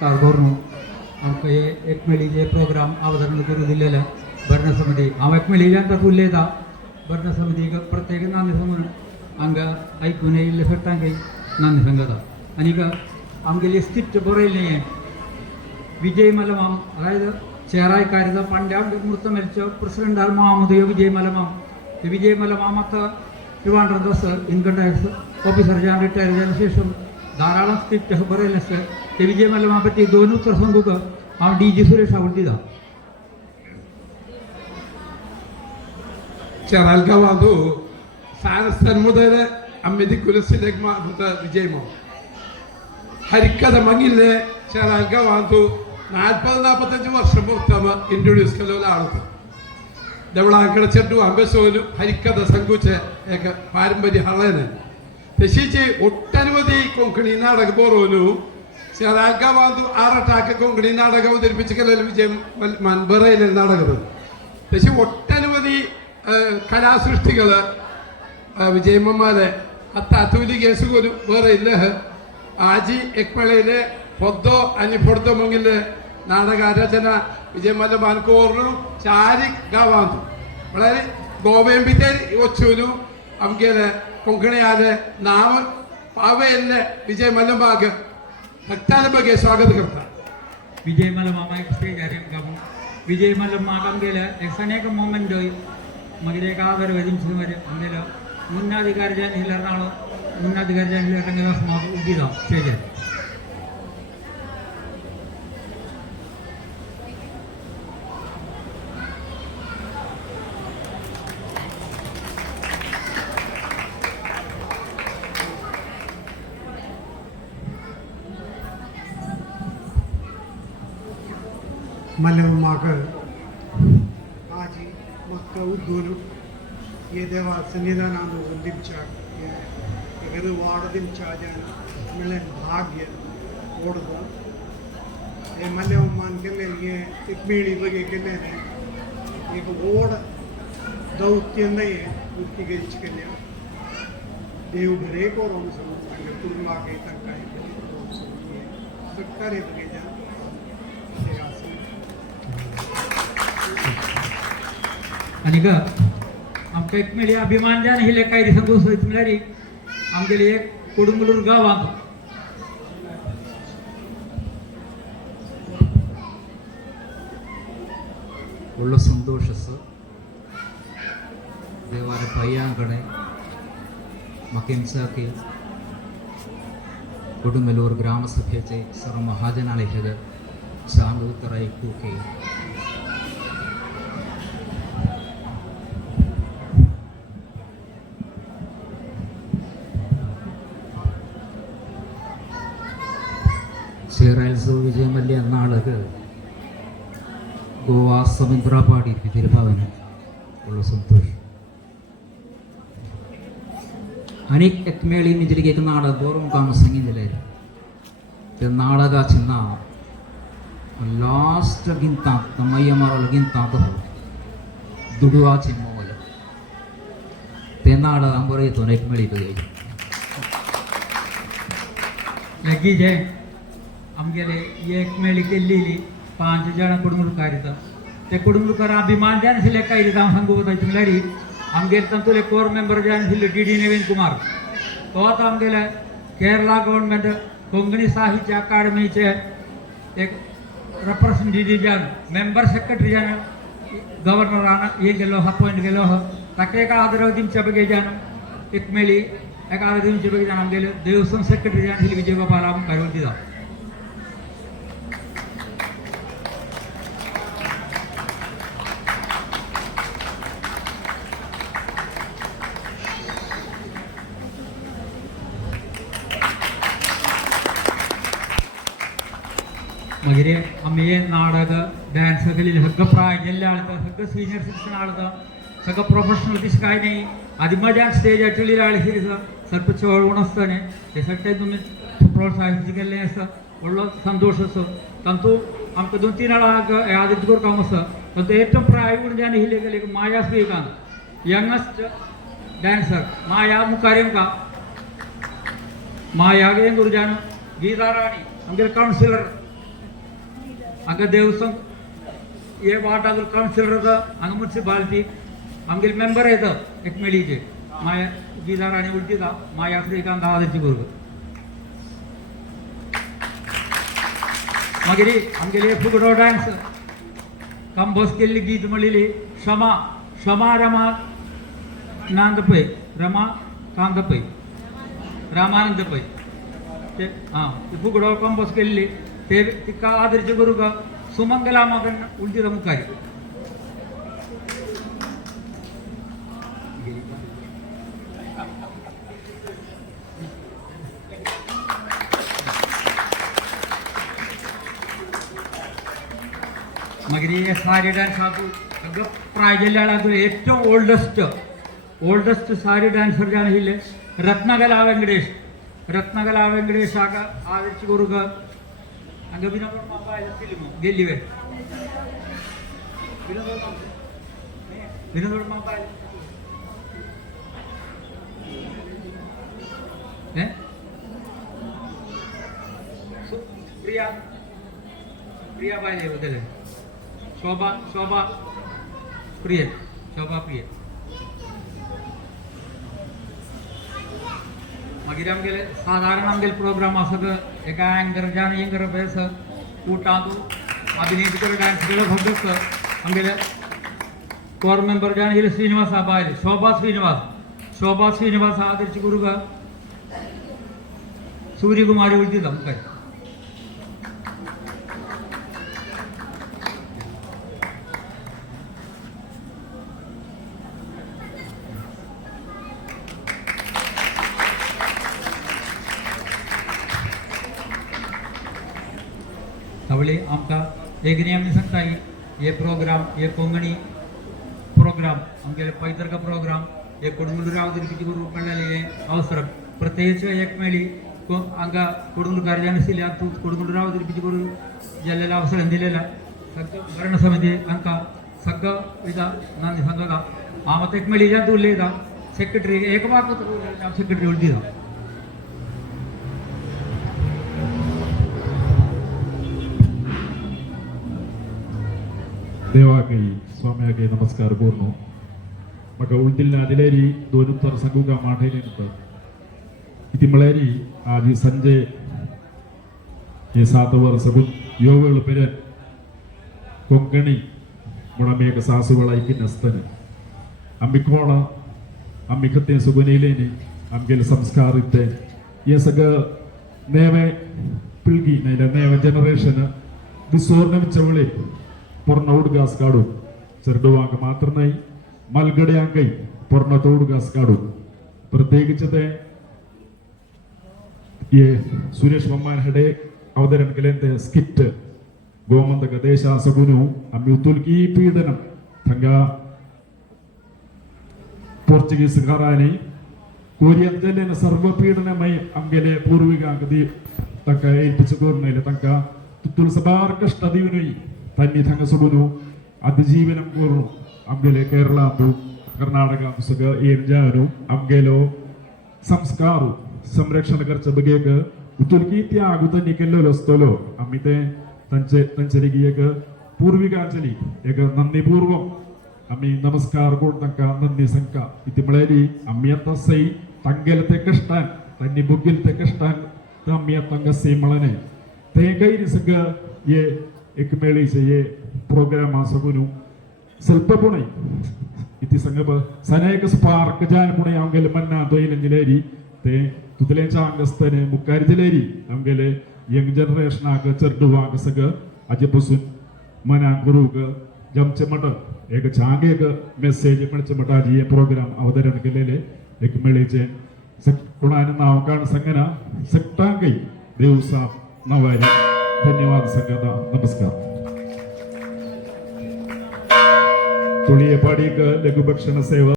ಕಾರ್ಬೋರ್ನು ಅವ್ಕೆ ಎಕ್ಮೆಳಿಗೆ ಪ್ರೋಗ್ರಾಮ್ ಅವಧಾರಣ ಗುರುದಿಲ್ಲ ಭರಣಸಮಿತಿ ಆ ಎಕ್ಮೆಳಿಗೆ ಅಂತ ಉಲ್ಲೇದ ಭರಣಸಮಿತಿಗೆ ಪ್ರತ್ಯೇಕ ನಾಣ್ಯ ಸಂಘ ಹಂಗ ಐಕೂನೆ ಇಲ್ಲ ಸಟ್ಟಂಗೆ ನಾಣ್ಯ ಸಂಘದ ಅನೀಗ ಹಂಗೆಲ್ಲಿ ಸ್ಕಿಟ್ ಬೊರೈಲಿ ವಿಜಯ್ ಮಲಮಾಂ ಅದಾയത് ചേറായിക്കാരുത പണ്ടാണ്ട് മുഹൂർത്തം മരിച്ച പ്രസിഡന്റ് മഹാമുദയ വിജയ് മലമാം വിജയ് മലമാമത്തെ ട്രിവാൻഡ്രം ദസ് ഇൻകം ടാക്സ് ഓഫീസർ ജാൻ റിട്ടയർ ചെയ്തതിനു ശേഷം ധാരാളം സ്കിറ്റ് ബൊറൈലിസ്റ്റ് ഈ വിജയ് മലമാ പറ്റി दोन उत्तर सांगूक हांव डी जी सुरेश आवड दिता ചെറാൽക്കാവാതു സാരസ്ഥൻ മുതൽ അമ്മിതി കുലസിലേക്ക് വിജയമോ ഹരിക്കഥ മങ്ങിലെ ചെറാൽക്കാവാതു നാൽപ്പത് നാൽപ്പത്തഞ്ച് വർഷം പുറത്തമ്മ ഇൻട്രൊഡ്യൂസ് കലോല ആളുന്നത് ദവളാങ്കട ചെട്ടു അമ്പസോലും ഹരിക്കഥ സംഘുച്ച ഏക പാരമ്പര്യ ഹളന് തശീച്ച് ഒട്ടനവധി കൊങ്കണി നാടക സിറാക്ക വാന്തു ആറ് അറ്റാക്കൊക്കെ ഉങ്കടി നാടകം അവതരിപ്പിച്ചല്ലോ വിജയം മൻബറയിലെ നാടകം പക്ഷെ ഒട്ടനവധി കലാസൃഷ്ടികൾ വിജയമ്മമാരെ അത്താത്തൂലി കേസ് ഒരു വേറെ ഇല്ല. ആജി എക്മളയിലെ പൊദ്ദോ അനിഫൊർദോ മുങ്ങിലെ നാടകാരാധന വിജയമ്മല മാൻകോറിനും ചാരി ഗാവാന്തു. വളരെ ഗോവേമ്പിത്തെ ഒച്ചൂലും അവങ്കേലെ കൊങ്കണിയാലെ നാവ് പാവ പാവയല്ലേ വിജയമല്ലമാകെ ಮಲ್ಲಂಬಾಗ ಭಕ್ತಾನ ಬಗ್ಗೆ ಸ್ವಾಗತ करता विजय मलमामा एक स्टेज आहे गाबून विजय मलमा काम गेलं एक अनेक मोमेंट मागीर एक आदर वेदिंची मध्ये आमगेलं मुन्नाधिकारी ज्यान हिलर नाळो मुन्नाधिकारी മലവുമാക ആജി മക്കവ് ഗുരു ഏതേവ സന്നിധാനാന്ന് വന്ദിച്ചാൽ ഇവർ വാടതിൽ ये मल्ले बगे के लिए देव भरे को सरकारी बगे जान आणि ग आमकां एक मेळी अभिमानजान हिले काही दिसां दोस वयता मिळाली आमगेले एक कुडुंबलूर गांवांत ಒಳ್ಳೆ ಸಂತೋಷ ಸರ್ ದೇವಾರ ಪಯ್ಯಾಂಗಣೆ ಮಕೆಂಸಾಕಿ सर्व ಗ್ರಾಮ ಸಭೆಯಚೆ ಸರ್ವ ಮಹಾಜನಾಲಯದ ಸಾಂದೂತರ അത് ഗോവ സമന്ത്രാപാടി തിരുഭാവനം ഉള്ള സന്തോഷം അനേക് എക്മേളിയും ഇതിലേക്ക് നാടക ഗൗരവം കാണുന്ന ಸಂಗೀತದಲ್ಲಿ ನಾಡಗ ಚಿನ್ನ ಲಾಸ್ಟ್ಗಿಂತ ನಮ್ಮಯ್ಯ ಮರೊಳಗಿಂತ ದುಡುವ ಚಿಮ್ಮೋಲ ತೆನ್ನಾಡ ಅಂಬರೆಯಿತು ಎಕ್ಮೇಳಿ ಬಗ್ಗೆ ಲಗ್ಗಿ ಜೈ आमगेले एक मेळी केल्लेली पांच जाणां कुडमुलकार येता ते कुडमुलकार अभिमान ज्यान आशिल्ले काय दिता हांव सांगू वता म्हळ्यार आमगेले तातूंतले कोर मेंबर जे आशिल्ले डी डी नवीन कुमार तो आतां आमगेले केरळा गव्हर्मेंट कोंकणी साहित्य अकादमीचे एक रिप्रेझेंटेटिव्ह जावन मेंबर सेक्रेटरी जावन गव्हर्नरान हे गेलो हा पॉयंट गेलो हा ताका एका आदर दिवच्या बगेच्यान एक मेळी एका आदर दिवच्या बगेच्यान आमगेले देवस्थान सेक्रेटरी जावन आशिल्ले विजय गोपाल आमकां घालून दिता മകര് അമ്മയെ നാടക ഡാൻസുകളിൽ ഹെഗ പ്രായല്ലാത്ത ഹെഗ സീനിയർ സിറ്റിസൺ ആളുക ഹെഗ പ്രൊഫഷണൽ ദിശകായനെ അതിമ ഡാൻസ് സ്റ്റേജ് ആയിട്ടുള്ള ആളിഹിരുക ಸ್ವಲ್ಪ ಚೋಳ ಉಣಸ್ತಾನೆ ಎಸಟ್ಟೊಮ್ಮೆ ಪ್ರೋತ್ಸಾಹಿಸಿಗಲ್ಲೇ ಸಹ ಒಳ್ಳೆ ಸಂತೋಷ ಸರ್ ತಂತು ನಮ್ಗೆ ದೊನ್ ತೀನ್ ಆಳಾಗ ಯಾವ್ದಿದ್ಗೋರ್ ಕಾಮ ಸರ್ ತಂತು ಏಟಂ ಪ್ರಾಯ ಉಣ್ಜಾನ ಹಿಲಿಗಳಿಗೆ ಮಾಯಾ ಶ್ರೀಕಾಂತ್ ಯಂಗಸ್ಟ್ ಡ್ಯಾನ್ಸರ್ ಮಾಯಾ ಮುಖಾರಿಯಂ ಕಾ ಮಾಯಾಗೆ ಉರ್ಜಾನ ಗೀತಾರಾಣಿ ನಮ್ಗೆ ಕೌನ್ಸಿಲರ್ अगर देवस्व ये हमें मेंबर है तो एक मेली माया राणी उल्टी था माया श्रीकान्त आदित्य बुर्ग हमें फुगड़ो डांस कंपोज के लिए गीत मिली क्षमा क्षमा रमा नांद पै रमा कांद पै रामानंद पै हाँ फुगड़ो कंपोज के लिए ആദരിച്ചു കൊടുക്കുക സുമംഗല മകൻ ഉൾജിത മുക്കാരി. മകരീയ സാരി ഡാൻസ് അത് അഗ്രപ്രാജില്ലാണ് ഏറ്റവും ഓൾഡസ്റ്റ് ഓൾഡസ്റ്റ് സാരി ഡാൻസർ ജാനഹിലെ രത്നകലാ വെങ്കടേഷ്. രത്നകലാ വെങ്കടേഷ് ആക ആദരിച്ചു കൊടുക്കുക Hanggang binapot mga bahay ang pili mo. Giliw eh. Binapot mga bahay. Binapot mga bahay. Eh? So, Priya. Priya bahay eh, badal eh. शोभा शोभा प्रिय शोभा प्रिय മകിരാമ്പിൽ സാധാരണ പ്രോഗ്രാം അസത് ഏകാങ്കർ ജാനീങ്കർ ബേസ് കൂട്ടാതു അഭിനയിപ്പിച്ച ഡാൻസുകൾ കോർ മെമ്പർ ജാനകിൽ ശ്രീനിവാസ് അബാരി ശോഭ ശ്രീനിവാസ്. ശോഭ ശ്രീനിവാസ് ആദരിച്ചു കുറുക. സൂര്യകുമാരി ഒഴുതി നമുക്ക് शोभा श्रीनिवास आदर्श गुरुग सूर्यकुमारी उलटी मुखाय त्यावेळी आमकां एक आमी सांगताय हे प्रोग्राम हे कोंकणी प्रोग्राम आमगेले पैतरका प्रोग्राम हे कोडमुंडूराव किती करून म्हणलेले हे अवसर प्रत्येक एक मेळी को हांगा कोडमुंड गार्जन आशिल्ले तूं कोडमुंडूराव किती करून गेल्लेले अवसरान दिलेला सगळं भरण समिती हांकां सगळं विधा नांदी सांगता हांव ദേവാകൈ സ്വാമിയാകൈ നമസ്കാര പൂർണു മക ഉണ്ടിൽ അതിലേരി ദുരുത്തർ സംഘുക മാഠയിലേനത്ത് ഇതിമളേരി ആദ്യ സഞ്ജയ് ഈ സാത്തവർ സഗു യോഗകൾ പേര് കൊങ്കണി ഗുണമേക സാസുകളൈക്ക് നസ്തന്. അമ്മിക്കോള അമ്മിക്കത്തെ സുഗുനയിലേനി അമ്മയിൽ സംസ്കാരത്തെ. ഈ സഗ നേവേ പിൽകി നേവ ജനറേഷന് വിസ്വർണ വിച്ചവിളി ಪೂರ್ಣವುಡ್ಗಾಸ್ಗಾಡು ചെറുടുവാങ്ക മാത്രമായി. മൽഗടയാങ്കൈ പൊർണത്തോട് കാസ്കാടും പ്രത്യേകിച്ചത് ഈ സുരേഷ് അവതരൻ കലേന്റെ സ്കിറ്റ്. ഗോമന്ത ഗദേശാസകുനു അമ്യുത്തുൽക്ക് പീഡനം തങ്ക പോർച്ചുഗീസ് പോർച്ചുഗീസുകാരാനെ കൊരിയന്തലിന് സർവപീഡനമായി അങ്കലെ പൂർവികാങ്കതി തങ്ക ഏൽപ്പിച്ചു തോന്നുന്നതിൽ തങ്ക തുത്തുൽ സഭാർക്കഷ്ട ദീവിനായി തന്യധങ്ങ സുബുധു അതിജീവനം കൂറു അംഗലെ കേരള കർണാടക എഞ്ചാനു അംഗലോ സംസ്കാറു സംരക്ഷണ കർച്ച ബഗേക്ക് ഉത്തുൽകീത്യ ആകുത നിക്കല്ലോ ലസ്തോലോ അമിത തഞ്ചരികിയേക്ക് പൂർവികാഞ്ജലി ഏക നന്ദി പൂർവം. അമ്മി നമസ്കാർ കൊടുത്തക്ക നന്ദി സംക ഇത്തിമളേരി അമ്മിയ തസ്സൈ തങ്കലത്തെ കഷ്ടാൻ തന്നി ബുഗിൽ കഷ്ടാൻ അമ്മിയ തങ്കസൈ മളനെ തേങ്കൈരി സംഘ ഏ ਇੱਕ ਮੇਰੇ ਲਈ ਸਹੀ ਪ੍ਰੋਗਰਾਮ ਆ ਸਭ ਨੂੰ ಸ್ವಲ್ಪ ਪੁਣੇ ഇത്തി സംഗപ സനേക സ്പാർക്ക് ജാൻ പുണയാങ്കൽ മന്ന തൊയിലഞ്ചിലേരി തേ തുതലേ ചാങ്കസ്തനെ മുക്കാരിജിലേരി അങ്കലെ യങ് ജനറേഷൻ ആക ചെറുവാക സക അജബസുൻ മന ഗുരുക ജംചമട ഏക ചാങ്കേക മെസ്സേജ് മണിച്ചമട ജിയ പ്രോഗ്രാം അവതരണകലേലെ ഏക മേളിജെ സക് കുണാന നാവകാണ് സംഗന സക്താങ്കൈ ദേവസാ നവായി ಧನ್ಯವಾದ ಸಂಘದ ನಮಸ್ಕಾರ ತುಳಿಯ ಪಾಡೀಕ ಲಘು ಭಕ್ಷಣ ಸೇವಾ